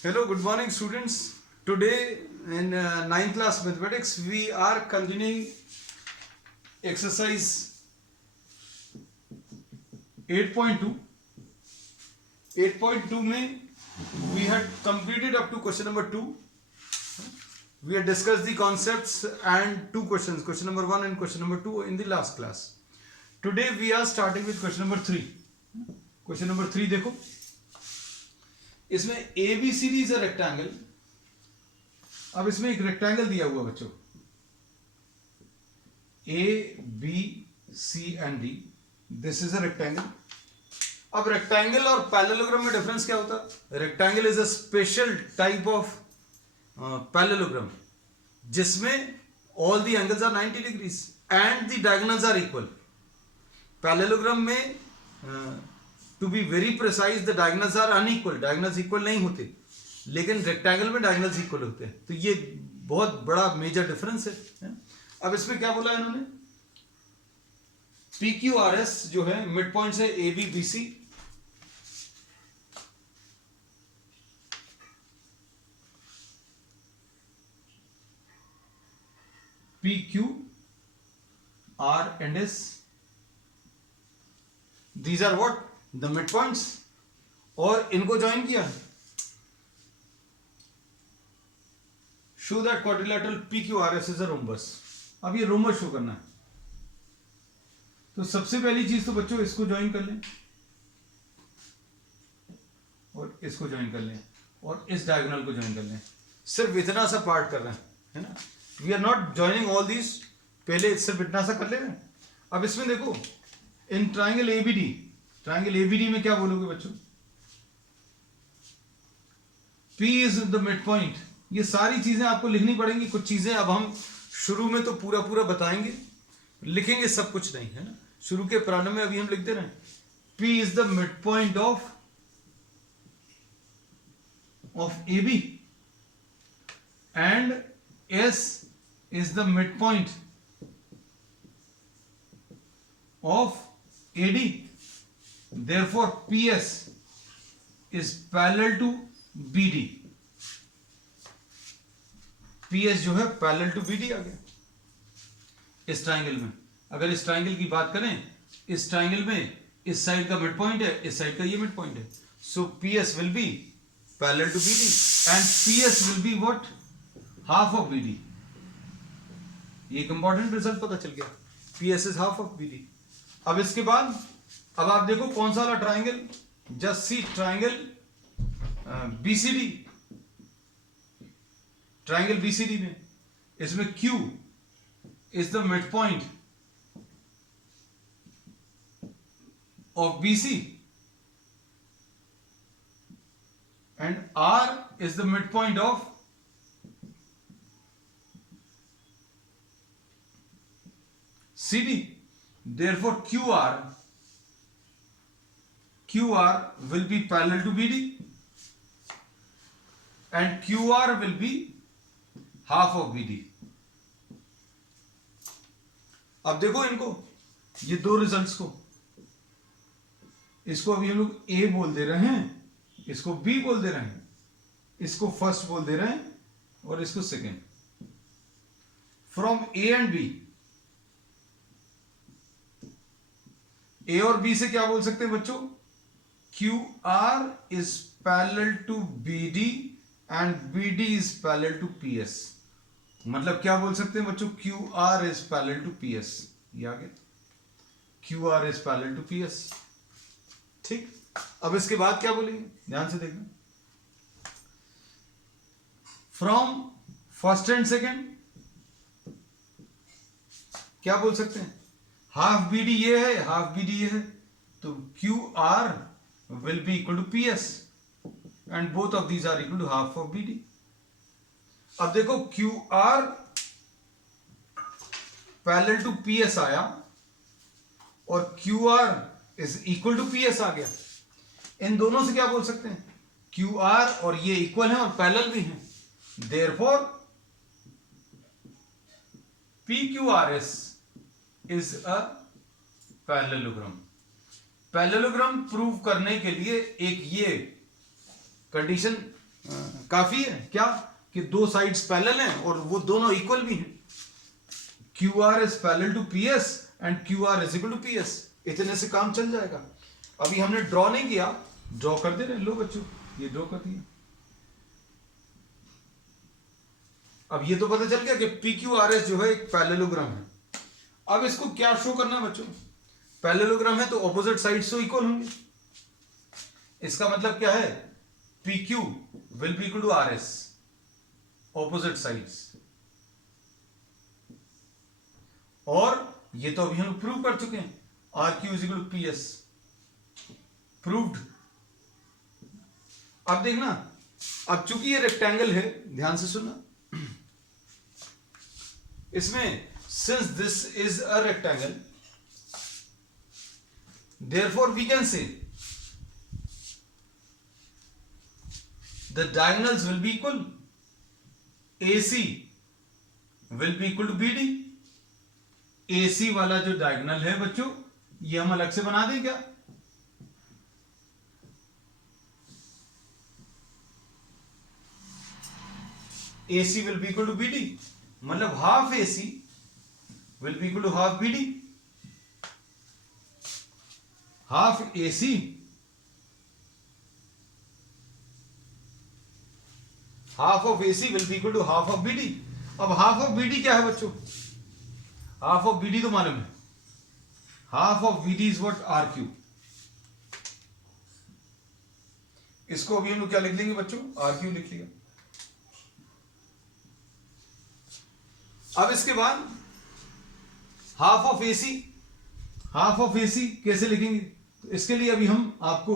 Hello, good morning, students. Today in 9th class mathematics, we are continuing exercise 8.2. 8.2 में we had completed up to question number 2. We had discussed the concepts and two questions, question number 1 and question number 2 in the last class. Today we are starting with question number 3. Question number 3 देखो, इसमें ABCD is a rectangle. अब इसमें एक rectangle दिया हुआ बच्चों, A, B, C and D. This is a rectangle. अब rectangle और पैरेललोग्राम में डिफरेंस क्या होता है? Rectangle is a special type of parallelogram जिसमें all the angles are 90 degrees and the diagonals are equal. Parallelogram में to be very precise the diagonals are unequal. Diagonals equal नहीं होते, लेकिन रेक्टेंगल में डायगोनल्स इक्वल होते हैं. तो ये बहुत बड़ा मेजर डिफरेंस है. अब इसमें क्या बोला है इन्होंने? पी क्यू आर एस जो है मिड पॉइंट है A B B C. P Q R and S, these are what the mid points. और इनको ज्वाइन किया. Show that quadrilateral P Q R S is a rhombus. अब ये rhombus show करना है. तो सबसे पहली चीज तो बच्चों इसको ज्वाइन कर लें और इसको ज्वाइन कर लें और इस डायगोनल को ज्वाइन कर लें. सिर्फ इतना सा पार्ट कर रहे हैं, है ना. We are not joining all these. पहले सिर्फ इतना सा कर ले रहे हैं. अब इसमें देखो, in triangle ABD, triangle ABD में क्या बोलोगे बच्चों? P is the mid point. ये सारी चीजें आपको लिखनी पड़ेंगी. कुछ चीजें अब हम शुरू में तो पूरा पूरा बताएंगे, लिखेंगे सब कुछ नहीं, है ना. शुरू के प्रारंभ में अभी हम लिखते रहे. P is the mid point of AB and S is the mid point of AD. Therefore PS is parallel to BD. PS जो है पैरेलल टू BD आ गया. इस ट्राइंगल में अगर इस ट्राइंगल की बात करें, इस ट्राइंगल में इस साइड का मिड पॉइंट है, इस साइड का ये मिड पॉइंट है. So PS will be parallel to BD and PS will be what? Half of BD. ये एक इंपॉर्टेंट रिजल्ट पता चल गया. PS is half of BD. अब इसके बाद अब आप देखो कौन सा वाला triangle. Just see triangle BCD. Triangle BCD में इसमें Q is the mid point of BC and R is the mid point of CD. Therefore QR will be parallel to BD and QR will be half of BD. अब देखो इनको, ये दो results को, इसको अभी हम लोग A बोल दे रहे हैं, इसको B बोल दे रहे हैं, इसको फर्स्ट बोल दे रहे हैं और इसको second. From A and B, A और B से क्या बोल सकते हैं बच्चों? QR is parallel to BD and BD is parallel to PS. मतलब क्या बोल सकते हैं बच्चों? QR is parallel to PS. ये आगे QR is parallel to PS. ठीक. अब इसके बाद क्या बोलेंगे? ध्यान से देखना. फ्रॉम फर्स्ट एंड सेकेंड क्या बोल सकते हैं? हाफ BD ये है, हाफ BD ये है, तो QR will be equal to PS and both of these are equal to half of BD. अब देखो QR parallel to PS आया और QR is equal to PS आ गया. इन दोनों से क्या बोल सकते हैं? QR और ये इक्वल है और पैरेलल भी हैं. Therefore PQRS is a parallelogram. Parallelogram prove करने के लिए एक ये कंडीशन काफी है क्या कि दो साइड्स पैरेलल हैं और वो दोनों इक्वल भी हैं। Q R is parallel to P S and Q R is equal to P S, इतने से काम चल जाएगा। अभी हमने ड्रॉ नहीं किया, ड्रॉ कर दे रहे लो बच्चों, ये ड्रॉ कर दिया। अब ये तो पता चल गया कि पी क्यू आर एस जो है एक पैरेललोग्राम है। अब इसको क्या शो करना है बच्चों, पैरेललोग्राम है तो ऑपोजिट साइड्स तो इक्वल होंगे। इसका मतलब क्या है, P Q will be equal to R S, opposite sides. और ये तो अभी हम प्रूव कर चुके हैं, R Q is equal to P S, proved. अब देखना, अब चूंकि ये रेक्टेंगल है, ध्यान से सुनना, इसमें since this is a rectangle therefore we can say the diagonals will be equal, AC will be equal to BD। AC वाला जो डायगोनल है बच्चों, ये हम अलग से बना दें क्या, AC will be equal to BD, मतलब half AC will be equal to half BD। Half AC half of AC will be equal to half of BD। अब हाफ ऑफ BD क्या है बच्चों, हाफ ऑफ BD तो मालूम है, half of BD is what, RQ। इसको अभी हम लोग क्या लिख लेंगे बच्चों, RQ लिख लिया। अब इसके बाद half of AC, half of AC कैसे लिखेंगे, तो इसके लिए अभी हम आपको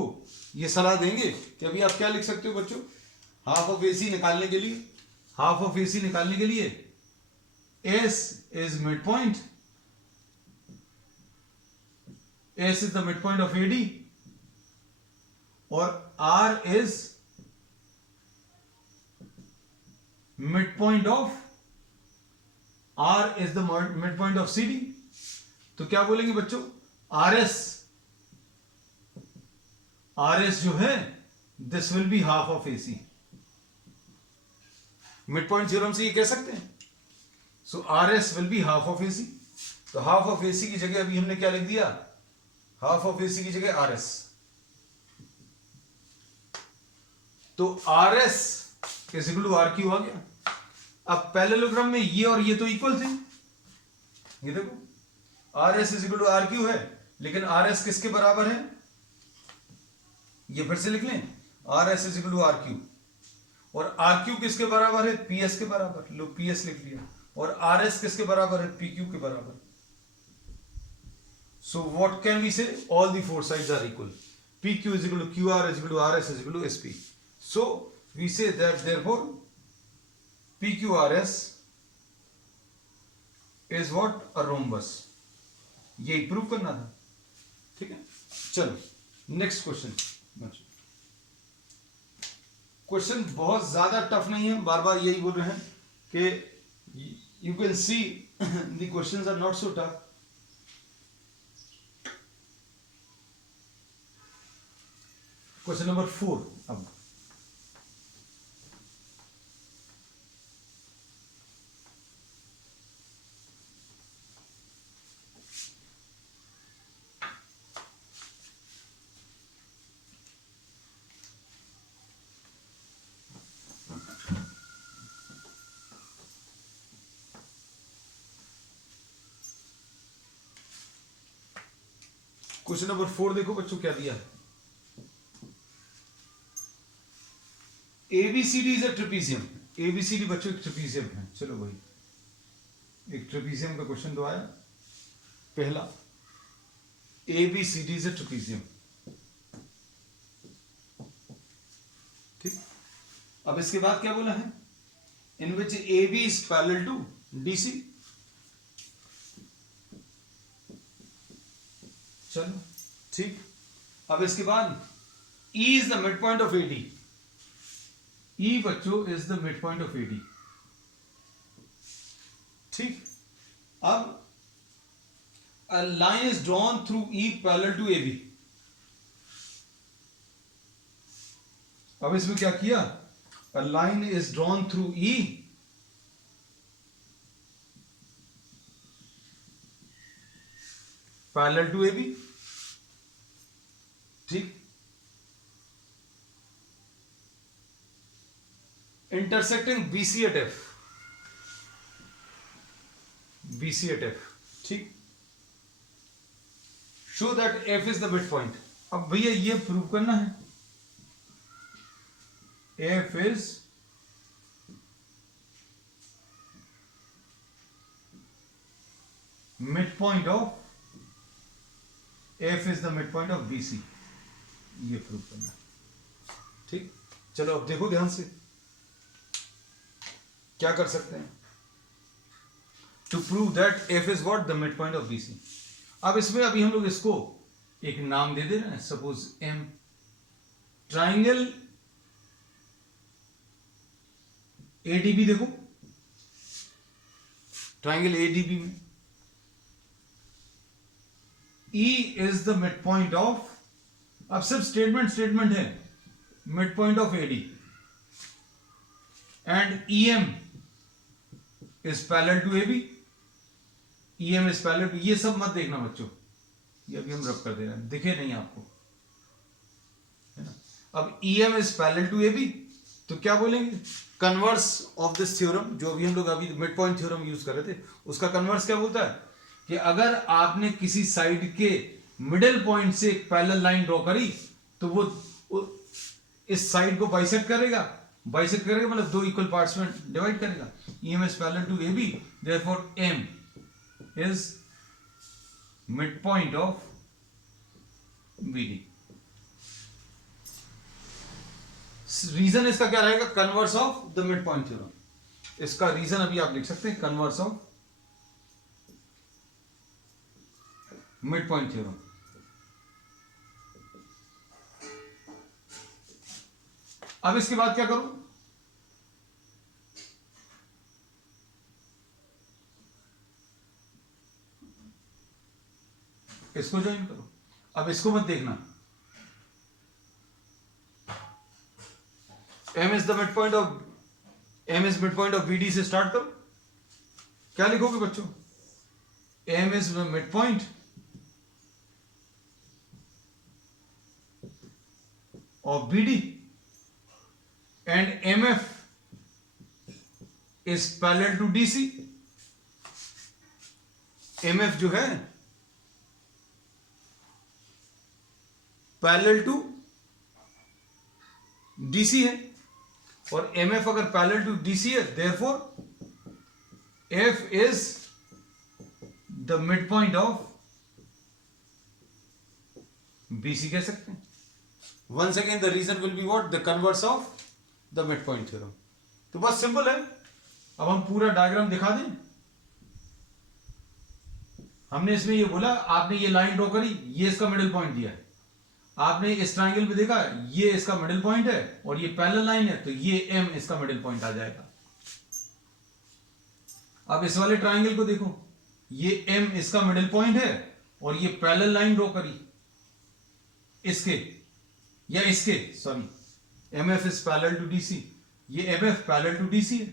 ये सलाह देंगे कि अभी आप क्या लिख सकते हो बच्चों, हाफ ऑफ AC निकालने के लिए, हाफ ऑफ AC निकालने के लिए S is mid point, S is the mid point of AD, और R is mid point of, R is the mid point of CD। तो क्या बोलेंगे बच्चों, RS जो है this will be half of AC। Mid point theorem से ये कह सकते हैं, सो RS will be half of AC। तो हाफ ऑफ AC की जगह अभी हमने क्या लिख दिया, हाफ ऑफ AC की जगह RS। तो RS is equal to RQ आ गया। अब पैरेललोग्राम में ये और ये तो इक्वल थे, ये देखो RS is equal to RQ है, लेकिन RS किसके बराबर है, ये फिर से लिख लें, RS is equal to RQ, और RQ किसके बराबर है, PS के बराबर, लो PS लिख लिया, और RS किसके बराबर है, PQ के बराबर। So what can we say, all the four sides are equal, PQ is equal to QR is equal to RS is equal to SP। So we say that therefore PQRS is what, a rhombus. ये prove करना था, ठीक है। चलो next question. Question बहुत ज्यादा tough नहीं है, बार बार यही बोल रहे हैं कि you can see the questions are not so tough. Question number 4। अब क्वेश्चन नंबर 4 देखो बच्चों क्या दिया है, ABCD is a trapezium. ABCD बच्चों एक ट्रेपीजियम है। चलो भाई, एक ट्रेपीजियम का क्वेश्चन तो आया पहला, ABCD इज अ ट्रेपीजियम, ठीक। अब इसके बाद क्या बोला है, in which AB is parallel to DC। चलो ठीक। अब इसके बाद E is the mid point of AD। E बच्चों is the mid point of AD, ठीक। अब a line is drawn through E parallel to AB। अब इसमें क्या किया, A line is drawn through E parallel to AB. ठीक, intersecting BC at F. BC at F. ठीक, show that F is the midpoint. अब भैया ये prove करना है F is midpoint of F is the midpoint of BC. ये prove करना है. ठीक, चलो अब देखो ध्यान से क्या कर सकते हैं. To prove that F is what the midpoint of BC. अब इसमें अभी हम लोग इसको एक नाम दे दे रहे हैं, सपोज M. ट्राइंगल ADB देखो, ट्राइंगल ADB में E is the midpoint of, अब सिर्फ स्टेटमेंट है, midpoint of AD and EM is parallel to AB. EM is parallel to, ये सब मत देखना बच्चों, ये अभी हम रब कर दे रहे हैं, दिखे नहीं आपको, है ना. अब EM is parallel to AB, तो क्या बोलेंगे, कन्वर्स ऑफ दिस थ्योरम, जो अभी हम लोग अभी मिड पॉइंट थ्योरम यूज कर रहे थे, उसका कन्वर्स क्या बोलता है कि अगर आपने किसी साइड के मिडिल पॉइंट से एक पैरेलल लाइन ड्रॉ करी तो वो इस साइड को बाइसेक्ट करेगा मतलब दो इक्वल पार्ट्स में डिवाइड करेगा. EM is parallel to AB, therefore M is midpoint of BD. Reason इसका क्या रहेगा, converse of the mid point theorem. इसका रीजन अभी आप लिख सकते हैं, converse of mid point theorem. अब इसके बाद क्या करूं, इसको ज्वाइन करो. अब इसको मत देखना, M is midpoint of BD से स्टार्ट करो. क्या लिखोगे बच्चों, M is midpoint of BD and MF is parallel to DC. MF जो है पैरेलल टू DC है, और MF अगर पैरेलल टू DC है, therefore F is the midpoint of BC कह सकते हैं. Once again the reason will be what, the converse of the midpoint theorem. तो बस सिंपल है. अब हम पूरा डायग्राम दिखा दें. हमने इसमें ये बोला, आपने ये लाइन ड्रॉ करी, ये इसका मिडिल पॉइंट दिया है, आपने इस ट्रायंगल में देखा ये इसका मिडिल पॉइंट है और ये पैरेलल लाइन है, तो ये M इसका मिडिल पॉइंट आ जाएगा. अब इस वाले ट्रायंगल को देखो, ये M इसका मिडिल पॉइंट है और ये पैरेलल लाइन ड्रॉ करी इसके या इसके, sorry, MF is parallel to DC, ये MF पैरेलल टू DC है.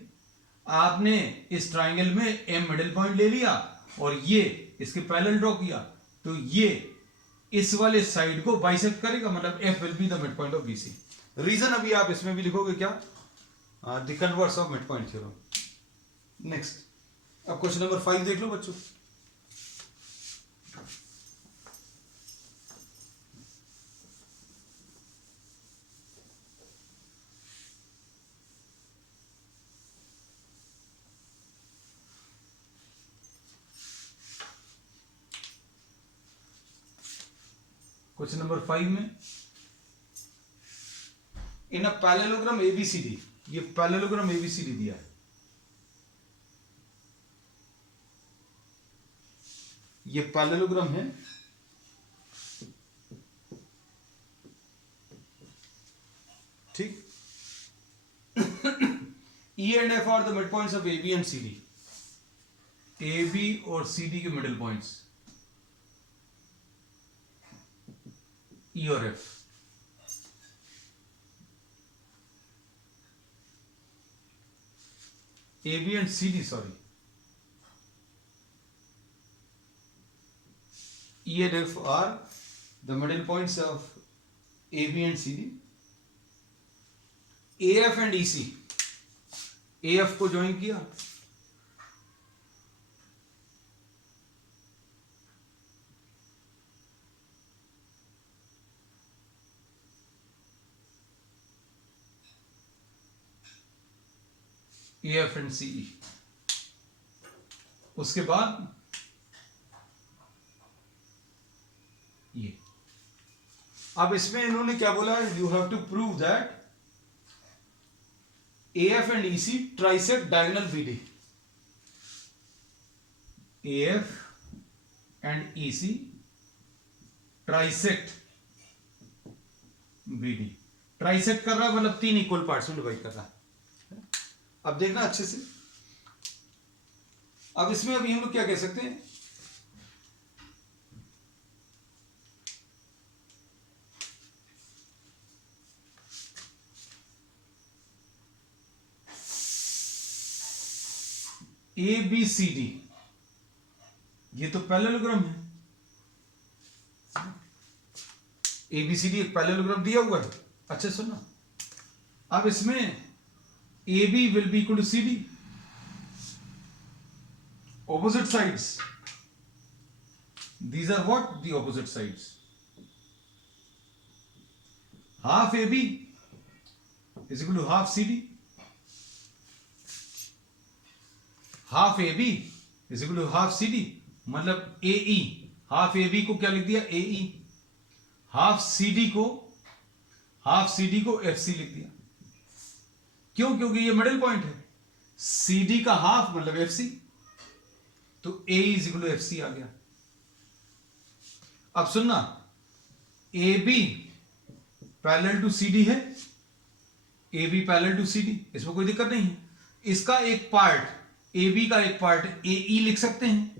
आपने इस ट्रायंगल में M मिडिल पॉइंट ले लिया और ये इसके पैरेलल ड्रॉ किया, तो ये इस वाले साइड को बाइसेक्ट करेगा, मतलब F will be the mid point of BC. Reason अभी आप इसमें भी लिखोगे क्या, the converse of mid point theorem. Next, अब क्वेश्चन नंबर 5 देख लो बच्चों. क्वेश्चन नंबर 5 में, इन अ पैरेललोग्राम ABCD, ये पैरेललोग्राम ABCD दिया है, ये पैरेललोग्राम है, ठीक. E and F are the midpoints of AB and CD. AB और CD के मिडिल पॉइंट्स E और F. AB and CD, sorry. E and F are the middle points of AB and CD. AF and EC. AF को join किया, AF and CE. उसके बाद ये, अब इसमें इन्होंने क्या बोला है, you have to prove that AF and EC trisect diagonal BD. AF and EC trisect BD. Trisect कर रहा है मतलब 3 इक्वल पार्ट्स में डिवाइड कर रहा है. अब देखना अच्छे से. अब इसमें अभी हम लोग क्या कह सकते हैं, ABCD, ये तो पैरेललोग्राम है. ABCD एक पैरेललोग्राम दिया हुआ है. अच्छा सुनना, अब इसमें AB will be equal to CD. Opposite sides. These are what? The opposite sides. Half AB is equal to half CD. Half A B is equal to half C D, मतलब A E. Half A B को क्या लिख दिया, A E. Half C D को F C लिख दिया. क्यों? क्योंकि ये मिडिल पॉइंट है. सी डी का हाफ मतलब एफ सी, तो A is equal to F C आ गया. अब सुनना, A B parallel to C D है, A B parallel to C D, इसमें कोई दिक्कत नहीं है. इसका एक पार्ट, ए बी का एक पार्ट ए ई लिख सकते हैं.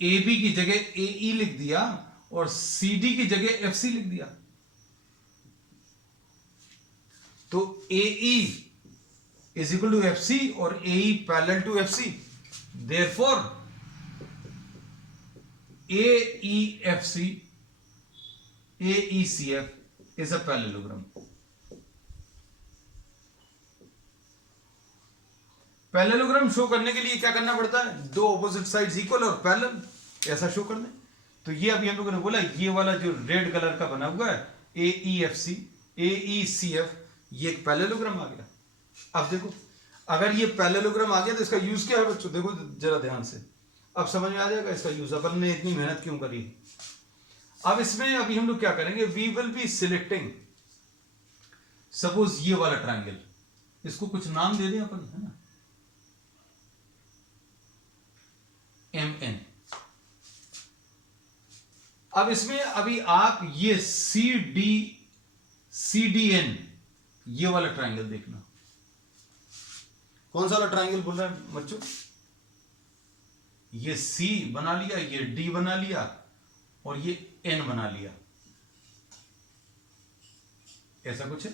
ए बी की जगह ए ई लिख दिया और सी डी की जगह एफ सी लिख दिया. तो A E is equal to F C और A E parallel to F C. Therefore A E F C, A E C F is a parallelogram. Parallelogram show करने के लिए क्या करना पड़ता है, दो ऑपोजिट साइड्स इक्वल और पैरेलल, ऐसा शो करना है. तो ये अभी हम लोगों ने बोला, ये वाला जो रेड कलर का बना हुआ है ए E F C, A E C F, ये एक पैरेललोग्राम आ गया. अब देखो, अगर ये पैरेललोग्राम आ गया तो इसका यूज क्या है बच्चों, देखो जरा ध्यान से, अब समझ में आ जाएगा इसका यूज, अपन ने इतनी मेहनत क्यों करी. अब इसमें अभी हम लोग क्या करेंगे, we will be selecting, suppose ये वाला ट्राइंगल, इसको कुछ नाम दे दें अपन, है ना, MN. अब इसमें अभी आप ये CDN, ये वाला ट्राइंगल देखना. कौन सा वाला ट्राइंगल बोल रहा है बच्चों, ये C बना लिया, ये D बना लिया और ये N बना लिया, ऐसा कुछ है.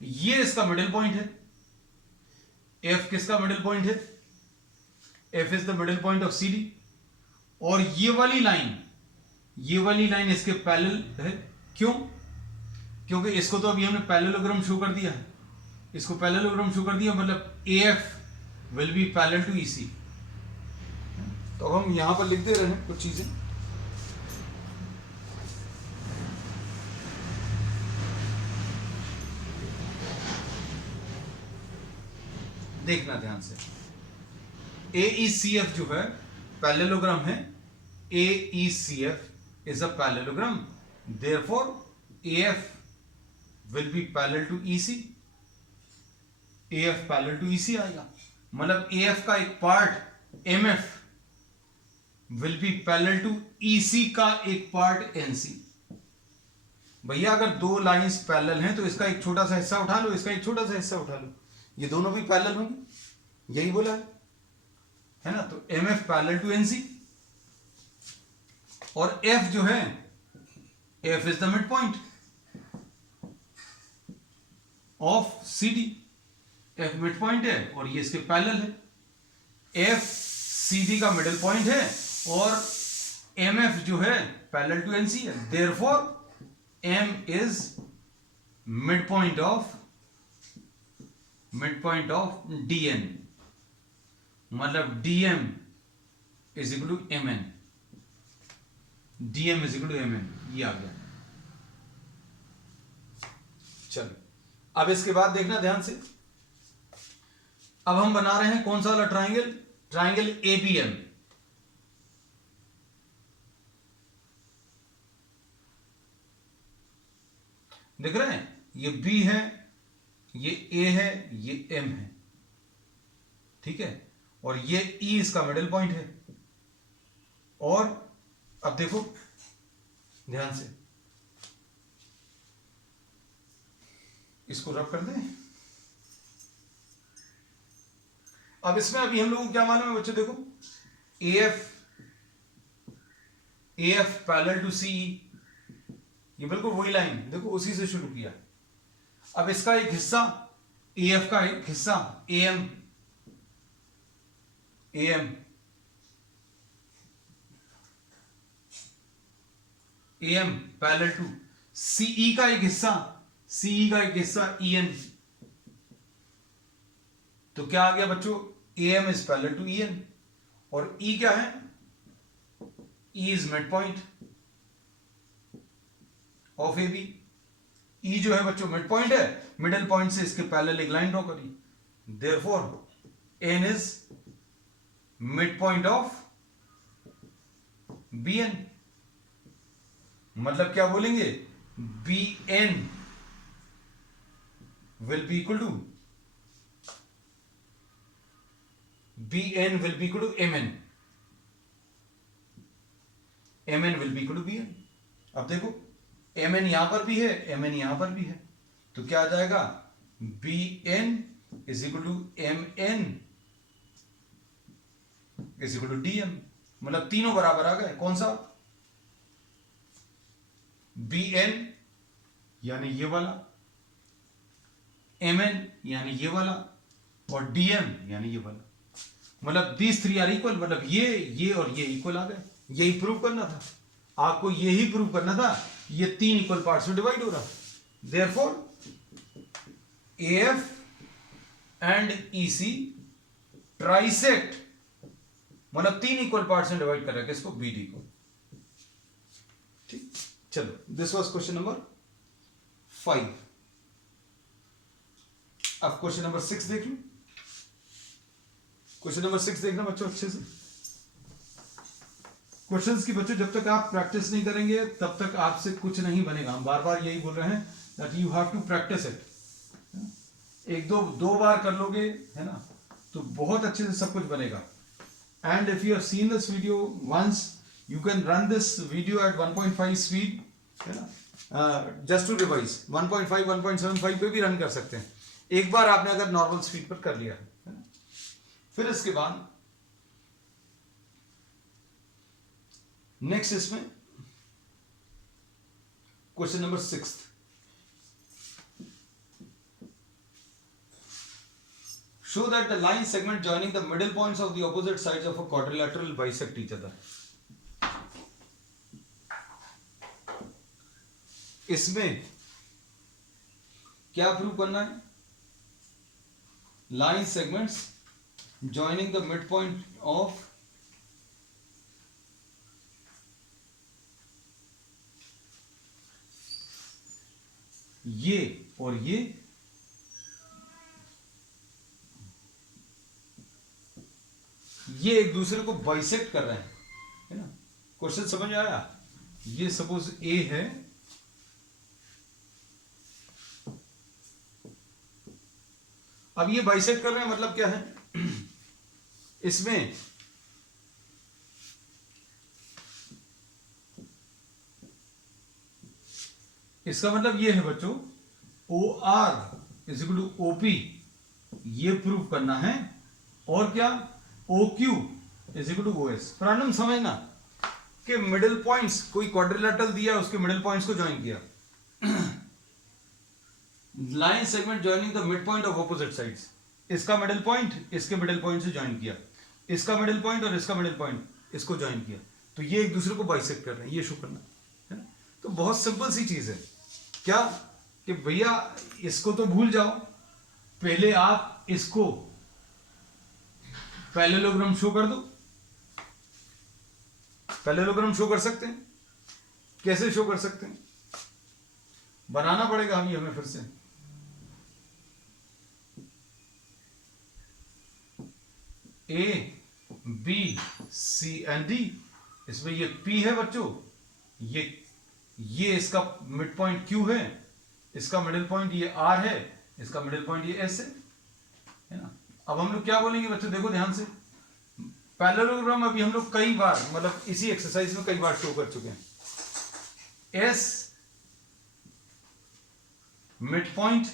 ये इसका मिडिल पॉइंट है. F किसका मिडिल पॉइंट है, F is the middle point of CD. और ये वाली लाइन इसके पैरेलल है. क्यों? क्योंकि इसको तो अभी हमने पैरेललोग्राम शो कर दिया है, इसको पैरेललोग्राम शो कर दिया, मतलब AF will be parallel to EC. तो अब हम यहां पर लिख दे रहे हैं कुछ चीजें. देखना ध्यान से, AECF जो है पैरेललोग्राम है, AECF is a parallelogram, therefore AF will be parallel to EC. AF parallel to EC आएगा, मतलब AF का एक part MF will be parallel to EC का एक पार्ट NC. भैया अगर दो लाइंस पैरेलल हैं तो इसका एक छोटा सा हिस्सा उठा लो, इसका एक छोटा सा हिस्सा उठा लो, ये दोनों भी पैरेलल होंगे, यही बोला है ना. तो MF पैरेलल टू NC और F जो है, F is the mid point of CD. F mid point है और ये इसके पैरेलल है। एफ सी डी का मिडिल पॉइंट है और एम एफ जो है पैरेलल टू एनसी है, therefore M is mid point of DN, मतलब DM is equal to M N, DM is equal to M N, ये आ गया। चलो अब इसके बाद देखना ध्यान से, अब हम बना रहे हैं कौन सा वाला ट्राइंगल, ट्राइंगल एबीएम। देख रहे हैं, ये बी है, ये ए है, ये एम है, ठीक है, और ये ई इसका मिडिल पॉइंट है। और अब देखो ध्यान से, इसको रब कर दें। अब इसमें अभी हम लोगों को क्या मालूम है बच्चों, देखो एएफ पैरेलल टू सीई, ये बिल्कुल वही लाइन, देखो उसी से शुरू किया। अब इसका एक हिस्सा, एएफ का एक हिस्सा एएम पैरेलल टू सीई का एक हिस्सा, ईएन। तो क्या आ गया बच्चों, AM is parallel to EN, और ई क्या है, E is mid point of A B. E जो है बच्चों मिड पॉइंट है, मिडिल पॉइंट से इसके पैरेलल एक लाइन ड्रॉ करी, therefore N is mid point of B N. मतलब क्या बोलेंगे, B N will be equal to M N, M N will be equal to B N. अब देखो एम एन यहां पर भी है, एम एन यहां पर भी है, तो क्या आ जाएगा, B N is equal to M N is equal to D M. मतलब तीनों बराबर आ गए, कौन सा, बी एन यानी ये वाला, एम एन यानी ये वाला, और डी एम यानी ये वाला। मतलब दीज थ्री आर इक्वल, मतलब ये और ये इक्वल आ गए। यही प्रूव करना था आपको, यही प्रूव करना था, ये तीन इक्वल पार्ट्स में डिवाइड हो रहा। Therefore AF and EC trisect, मतलब तीन इक्वल पार्ट्स में डिवाइड कर रहा है किसको, बीडी को। ठीक, चलो दिस वाज क्वेश्चन नंबर 5। अब क्वेश्चन नंबर 6 देख लो। क्वेश्चन नंबर 6 देखना बच्चों अच्छे से। क्वेश्चंस की बच्चों जब तक आप प्रैक्टिस नहीं करेंगे तब तक आपसे कुछ नहीं बनेगा। हम बार बार यही बोल रहे हैं that you have to practise it. एक दो बार कर लोगे है ना, तो बहुत अच्छे से सब कुछ बनेगा। And if you have seen this video once, you can run this video at 1.5 speed, है ना, जस्ट टू रिवाइज। 1.5 1.75 पे भी रन कर सकते हैं एक बार आपने अगर नॉर्मल स्पीड पर कर लिया, है ना। फिर इसके बाद नेक्स्ट इसमें question number 6। Show that the line segment joining the middle points of the opposite sides of a quadrilateral bisect each other. इसमें क्या प्रूव करना है, line segments joining the midpoint of ये और ये एक दूसरे को बाइसेक्ट कर रहे हैं, है ना। क्वेश्चन समझ आया। ये सपोज ए है, अब ये बाइसेक्ट कर रहे हैं, मतलब क्या है इसमें इसका मतलब ये है बच्चों, O R is equal to O, P prove करना है। और क्या, O Q is equal to O S. Problem समझना कि मिडिल पॉइंट्स, कोई क्वाड्रिलेटरल दिया, उसके मिडिल पॉइंट्स को ज्वाइन किया। Line segment joining the mid point of opposite sides, इसका मिडिल पॉइंट इसके मिडिल पॉइंट से ज्वाइन किया, इसका मिडिल पॉइंट और इसका मिडिल पॉइंट इसको ज्वाइन किया, तो ये एक दूसरे को बाइसेक्ट कर रहे हैं, ये शो करना है ना। तो बहुत सिंपल सी चीज है क्या कि भैया इसको तो भूल जाओ, पहले आप इसको पैरेललोग्राम शो कर दो। पैरेललोग्राम शो कर सकते हैं, कैसे शो कर सकते हैं, बनाना पड़ेगा अभी हमें फिर से। A B C and D, इसमें ये P है बच्चों, ये इसका मिड पॉइंट Q है, इसका मिडिल पॉइंट ये R है, इसका मिडिल पॉइंट ये S है ना। अब हम लोग क्या बोलेंगे बच्चों, देखो ध्यान से, पैरेललोग्राम अभी हम लोग कई बार मतलब इसी एक्सरसाइज में कई बार शो कर चुके हैं। S mid point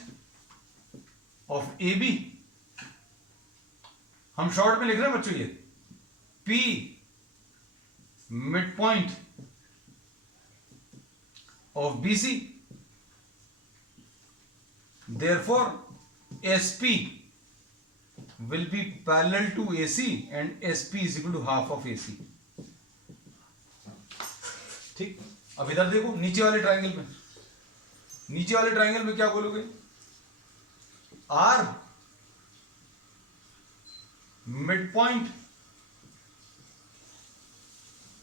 of A B, हम शॉर्ट में लिख रहे हैं बच्चों, ये P mid point of BC, therefore SP will be parallel to AC and SP is equal to half of AC। ठीक, अब इधर देखो नीचे वाले ट्रायंगल में, नीचे वाले ट्रायंगल में क्या बोलोगे, R mid point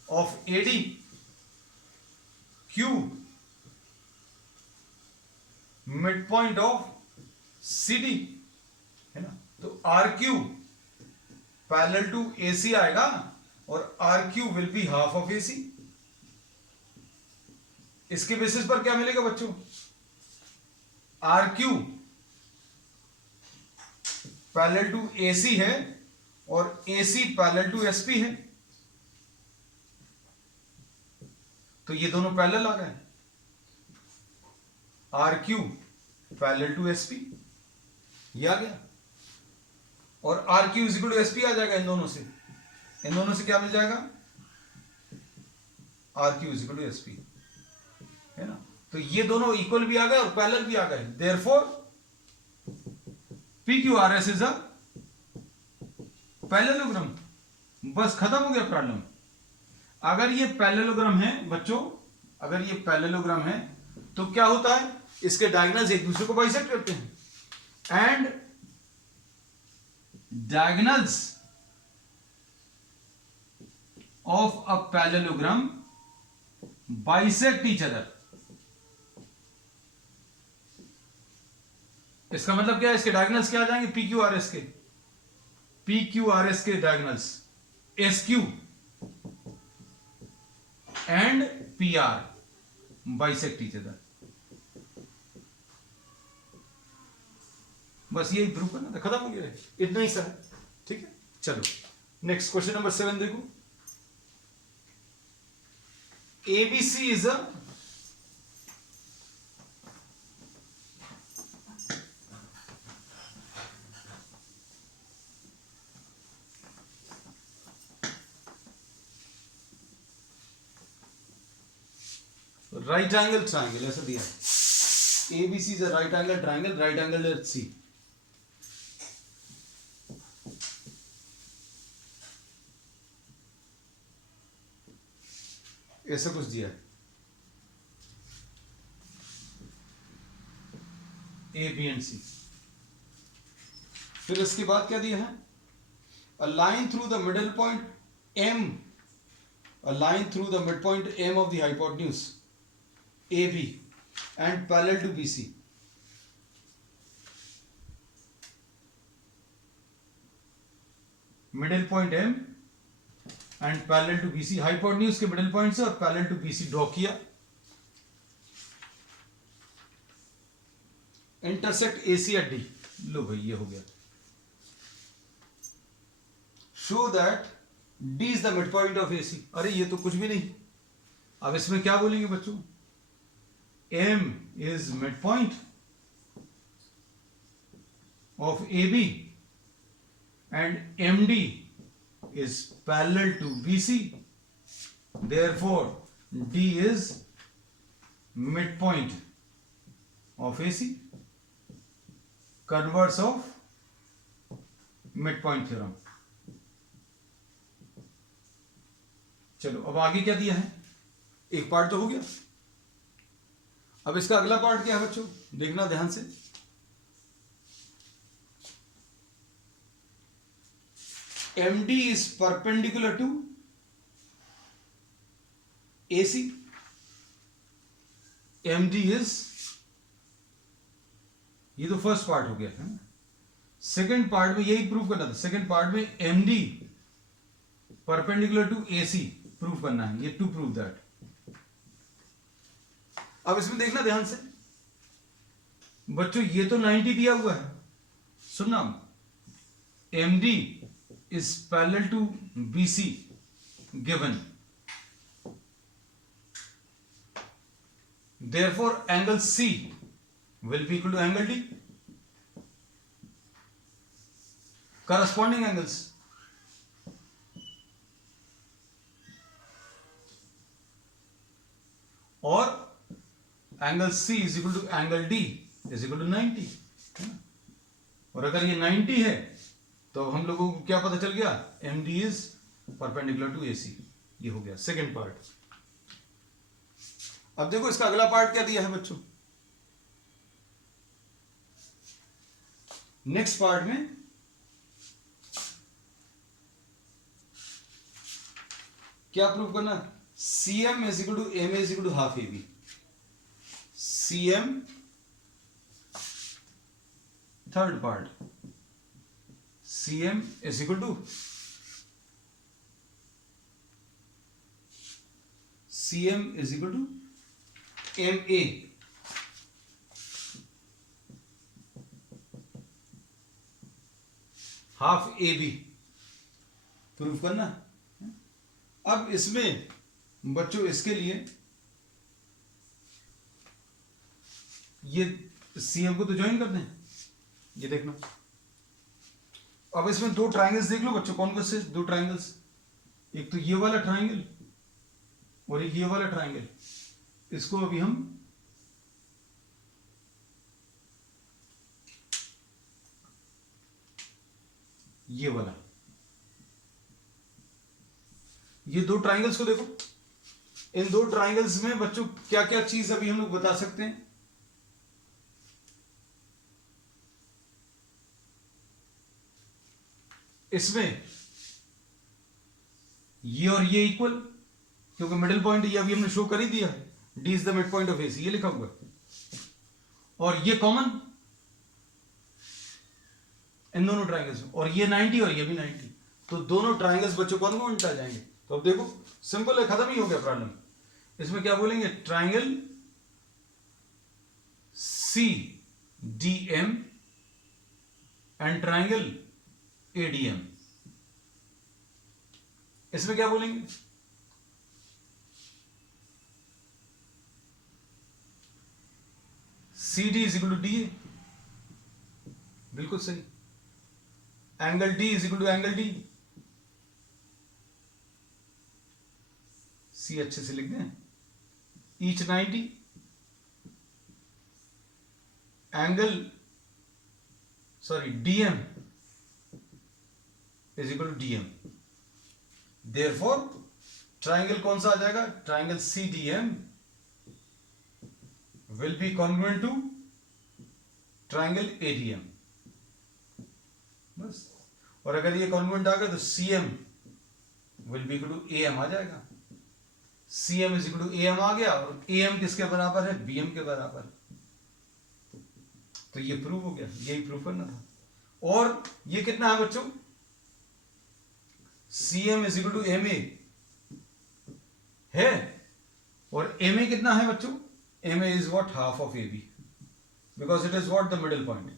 of AD, Q mid point of CD है ना। तो RQ पैरेलल टू AC आएगा और RQ will be half of AC। इसके बेसिस पर क्या मिलेगा बच्चों, RQ पैरेलल टू AC है और AC पैरेलल टू SP है, तो ये दोनों पैरेलल आ गए, RQ पैरेलल टू SP ये आ गया, और RQ is equal to SP आ जाएगा इन दोनों से, इन दोनों से क्या मिल जाएगा, RQ is equal to SP है ना। तो ये दोनों इक्वल भी आ गए और पैरेलल भी आ गए, therefore PQRS is a parallelogram. बस खत्म हो गया प्रॉब्लम। अगर ये पैरेललोग्राम है बच्चों, अगर ये पैरेललोग्राम है तो क्या होता है, इसके डायगोनल्स एक दूसरे को बाइसेक्ट करते हैं and diagonals of a parallelogram bisect each other. इसका मतलब क्या है, इसके डायगोनल्स क्या आ जाएंगे, PQRS के, PQRS के diagonals SQ and PR bisect each other. बस यही प्रूव करना था, खत्म हो गया, इतना ही सर। ठीक है, चलो नेक्स्ट क्वेश्चन नंबर 7 देखो। ABC is a right angle triangle, ऐसा दिया है, ABC is a right angle triangle, right angle at C। ऐसा कुछ दिया है, A B and C। फिर इसके बाद क्या दिया है, a line through the middle point M, a line through the midpoint M of the hypotenuse AB and parallel to BC। Middle point M and parallel to BC, hypotenuse के middle point से और parallel to BC draw किया, intersect AC at D। लो भाई ये हो गया, show that D is the mid point of AC। अरे ये तो कुछ भी नहीं, अब इसमें क्या बोलेंगे बच्चों, M is midpoint of AB and MD is parallel to BC, therefore D is midpoint of AC, converse of mid point theorem. चलो अब आगे क्या दिया है, एक पार्ट तो हो गया, अब इसका अगला पार्ट क्या है बच्चों, देखना ध्यान से। MD is perpendicular to AC. MD is, ये तो फर्स्ट पार्ट हो गया है ना। सेकेंड पार्ट में यही प्रूव करना था, सेकेंड पार्ट में MD perpendicular to AC prove करना है, ये टू प्रूव दैट। अब इसमें देखना ध्यान से बच्चों, ये तो 90 दिया हुआ है, सुनना, MD is parallel to BC given, therefore angle C will be equal to angle D. Corresponding angles, और angle C is equal to angle D is equal to 90, है ना। और अगर ये 90 है तो हम लोगों को क्या पता चल गया, MD is perpendicular to AC। ये हो गया सेकेंड पार्ट। अब देखो इसका अगला पार्ट क्या दिया है बच्चों, नेक्स्ट पार्ट में क्या प्रूव करना, CM is equal to MA is equal to half AB। CM third part, CM is equal to MA half AB proof करना। अब इसमें बच्चों इसके लिए ये CM को तो ज्वाइन कर दें, ये देखना। अब इसमें दो ट्राइंगल्स देख लो बच्चों, कौन कौन से दो ट्राइंगल्स, एक तो ये वाला ट्राइंगल और एक ये वाला ट्राइंगल। इसको अभी हम ये वाला, ये दो ट्राइंगल्स को देखो, इन दो ट्राइंगल्स में बच्चों क्या क्या चीज अभी हम लोग बता सकते हैं। इसमें ये और ये इक्वल, क्योंकि मिडिल पॉइंट ये अभी हमने शो कर ही दिया है, D is the mid point of AC, ये लिखा हुआ है। और ये कॉमन इन दोनों ट्राइंगल्स में, और ये 90 और ये भी 90, तो दोनों ट्राइंगल्स बच्चों कौन कौन आ जाएंगे। तो अब देखो सिंपल है, खत्म ही हो गया प्रॉब्लम। इसमें क्या बोलेंगे, triangle CDM and triangle ADM। इसमें क्या बोलेंगे, CD is equal to DA, बिल्कुल सही। Angle D is equal to angle D, C अच्छे से लिख दें, each 90, angle DM is equal to DM। Therefore triangle कौन सा आ जाएगा, triangle CDM will be congruent to triangle ADM, बस। और अगर ये congruent आ गया तो CM will be equal to AM आ जाएगा। CM is equal to AM आ गया, और AM किसके बराबर है, BM के बराबर। तो ये प्रूव हो गया, यही प्रूव करना था। और ये कितना है बच्चों, CM is equal to MA है, और MA कितना है बच्चों, MA is what, half of AB, because it is what, the middle point.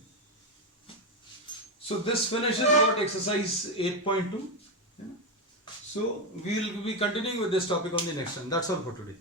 So this finishes what, exercise 8.2. So we will be continuing with this topic on the next one. That's all for today.